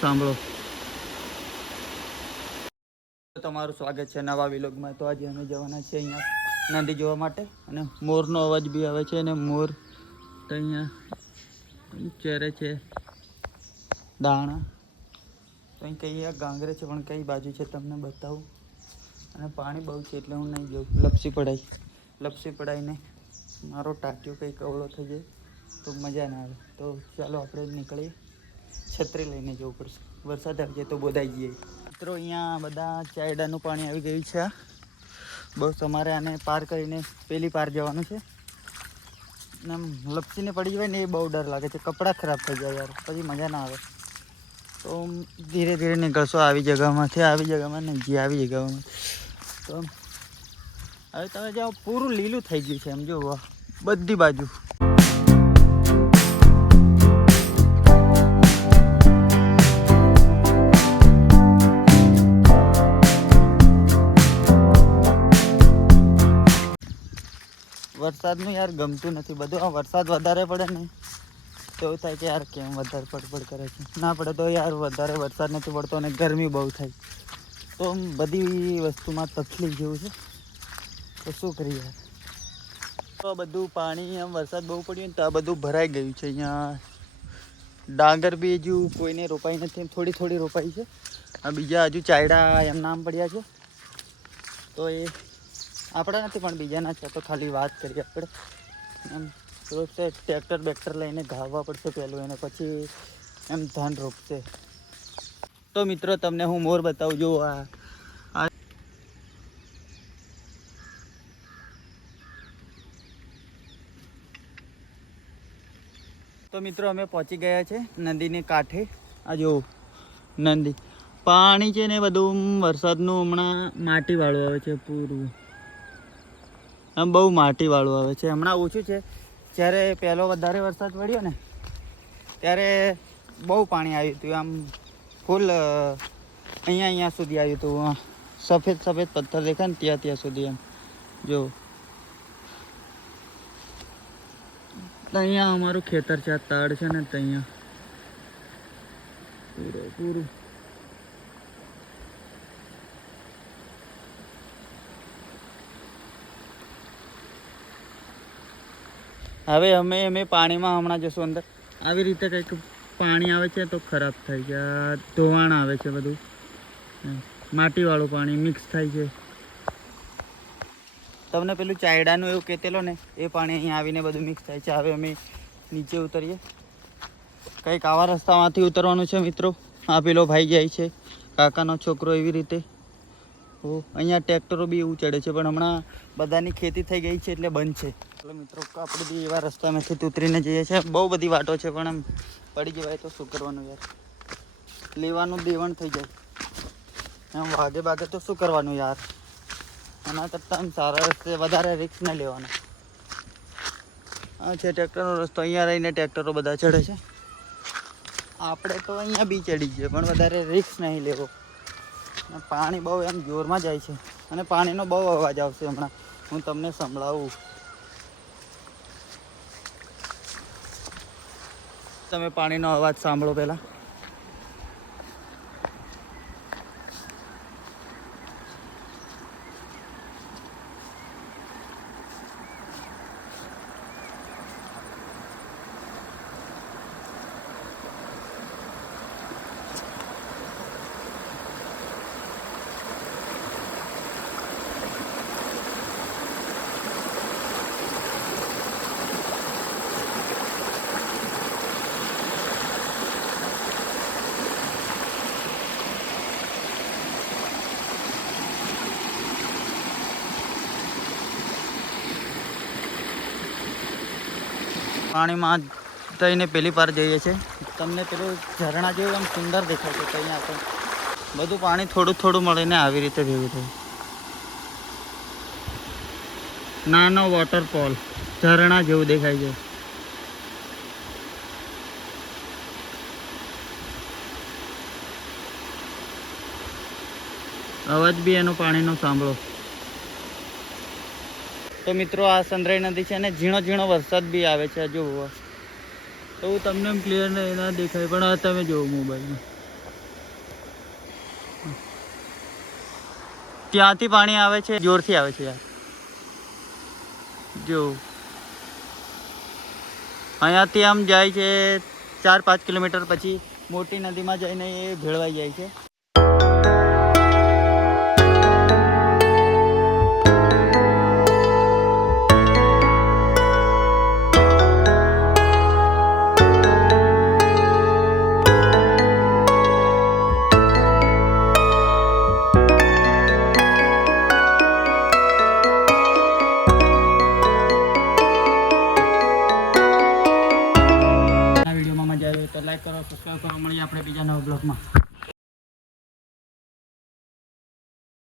સાંભળો. તમારું સ્વાગત છે નવા વિલોગમાં. તો આજે અમે જવાના છીએ અહીંયા નદી જોવા માટે, અને મોરનો અવાજ બી આવે છે. અને મોર તો અહીંયા ચરે છે દાણા. તો અહીં કઈ ગાંગરે છે, પણ કઈ બાજુ છે તમને બતાવું. અને પાણી બહુ છે એટલે હું નહીં જોઉં. લપસી પડાઈને મારો ટાંટિયો કંઈ કવળો થઈ જાય તો મજા ના આવે. તો ચાલો આપણે નીકળીએ. છત્રી લઈને જવું પડશે, વરસાદ આવી જાય તો બોધાઈ જઈએ. મિત્રો અહીંયા બધા ચાયડાનું પાણી આવી ગયું છે. બસ અમારે આને પાર કરીને પેલી પાર જવાનું છે. આમ લપસીને પડી જાય ને એ બહુ ડર લાગે છે. કપડાં ખરાબ થઈ જાય યાર, પછી મજા ના આવે. તો ધીરે ધીરે નીકળશો આવી જગ્યામાંથી. આવી જગ્યામાં નહીં જે આવી જગ્યામાં. તો હવે તમે જાઓ, પૂરું લીલું થઈ ગયું છે એમ જો બધી બાજુ. વરસાદનું યાર ગમતું નથી બધું. આ વરસાદ વધારે પડે ને તો એવું થાય કે યાર કેમ વધારે પડપડ કરે છે. ના પડે તો યાર વધારે વરસાદ નથી પડતો અને ગરમી બહુ થાય. તો બધી વસ્તુમાં તકલીફ જેવું છે. તો શું કરીએ યાર. તો બધું પાણી આમ વરસાદ બહુ પડ્યો ને તો આ બધું ભરાઈ ગયું છે. અહીંયા ડાંગર બી હજુ કોઈને રોપાઈ નથી, થોડી થોડી રોપાઈ છે. આ બીજા હજુ ચાયડા એમ નામ પડ્યા છે. તો એ આપણા નથી પણ બીજાના છે. તો ખાલી વાત કરીએ આપણે એમ. રોપશે ટ્રેક્ટર બેક્ટર લઈને ઘાવવા પડશે પહેલું, એને પછી એમ ધાન રોપશે. તો મિત્રો તમને હું મોર બતાવું. જો આ તો મિત્રો અમે પહોંચી ગયા છે નદીને કાંઠે. આ જો નદી પાણી છે ને બધું વરસાદનું હમણાં માટીવાળું આવે છે પૂરું. આમ બહુ માટીવાળું આવે છે. હમણાં ઓછું છે. જ્યારે પહેલો વધારે વરસાદ પડ્યો ને ત્યારે બહુ પાણી આવ્યું હતું. આમ ફૂલ અહીંયા સુધી આવ્યું હતું. સફેદ સફેદ પથ્થર દેખાય ને ત્યાં સુધી એમ જો. અહીંયા અમારું ખેતર છે. આ તળ છે ને ત્યાં પૂરું. હવે અમે પાણીમાં હમણાં જશું અંદર. આવી રીતે કંઈક પાણી આવે છે તો ખરાબ થાય છે. ધોવાણ આવે છે બધું. માટીવાળું પાણી મિક્સ થાય છે. તમને પેલું ચાયડાનું એવું કહેતેલો ને એ પાણી અહીંયા આવીને બધું મિક્સ થાય છે. હવે અમે નીચે ઉતરીએ. કંઈક આવા રસ્તામાંથી ઉતરવાનું છે મિત્રો. આ પેલો ભાઈ જાય છે, કાકાનો છોકરો. એવી રીતે અહીંયા ટ્રેક્ટરો બી એવું ચડે છે, પણ હમણાં બધાની ખેતી થઈ ગઈ છે એટલે બંધ છે. એટલે મિત્રો આપણે બી એવા રસ્તામાંથી ઉતરીને જઈએ છીએ. બહુ બધી વાટો છે પણ આમ પડી જવાય તો શું કરવાનું યાર. લેવાનું દેવણ થઈ જાય એમ. ભાગે તો શું કરવાનું યાર. એના કરતાં સારા રસ્તે વધારે રિસ્ક ન લેવાનો. આ છે ટ્રેક્ટરનો રસ્તો. અહીંયા રહીને ટ્રેક્ટરો બધા ચડે છે. આપણે તો અહીંયા બી ચડી જઈએ પણ વધારે રિસ્ક નહીં લેવો. પાણી બહુ એમ જોરમાં જાય છે અને પાણીનો બહુ અવાજ આવશે હમણાં. હું તમને સંભળાવું. તમે પાણીનો અવાજ સાંભળો પહેલાં. પાણીમાં થઈને પેલી પાર જઈએ છીએ. તમને પેલું ઝરણા જેવું એમ સુંદર દેખાય છે. ત્યાં આપણે બધું પાણી થોડું થોડું મળીને આવી રીતે ભેગું થયું. નાનો વોટરફોલ ઝરણા જેવું દેખાય છે. અવાજ બી એનો પાણીનો સાંભળો. તો મિત્રો આ સંદ્રાઈ નદી છે ને ઝીણો ઝીણો વરસાદ બી આવે છે. જો તો તમને ક્લિયર ના દેખાય પણ આ તમે જુઓ મોબાઈલમાં. ત્યાંથી પાણી આવે છે, જોરથી આવે છે યાર. જો અહીંયાથી આમ જાય છે 4-5 કિલોમીટર, પછી મોટી નદીમાં જઈને એ ભેળવાઈ જાય છે.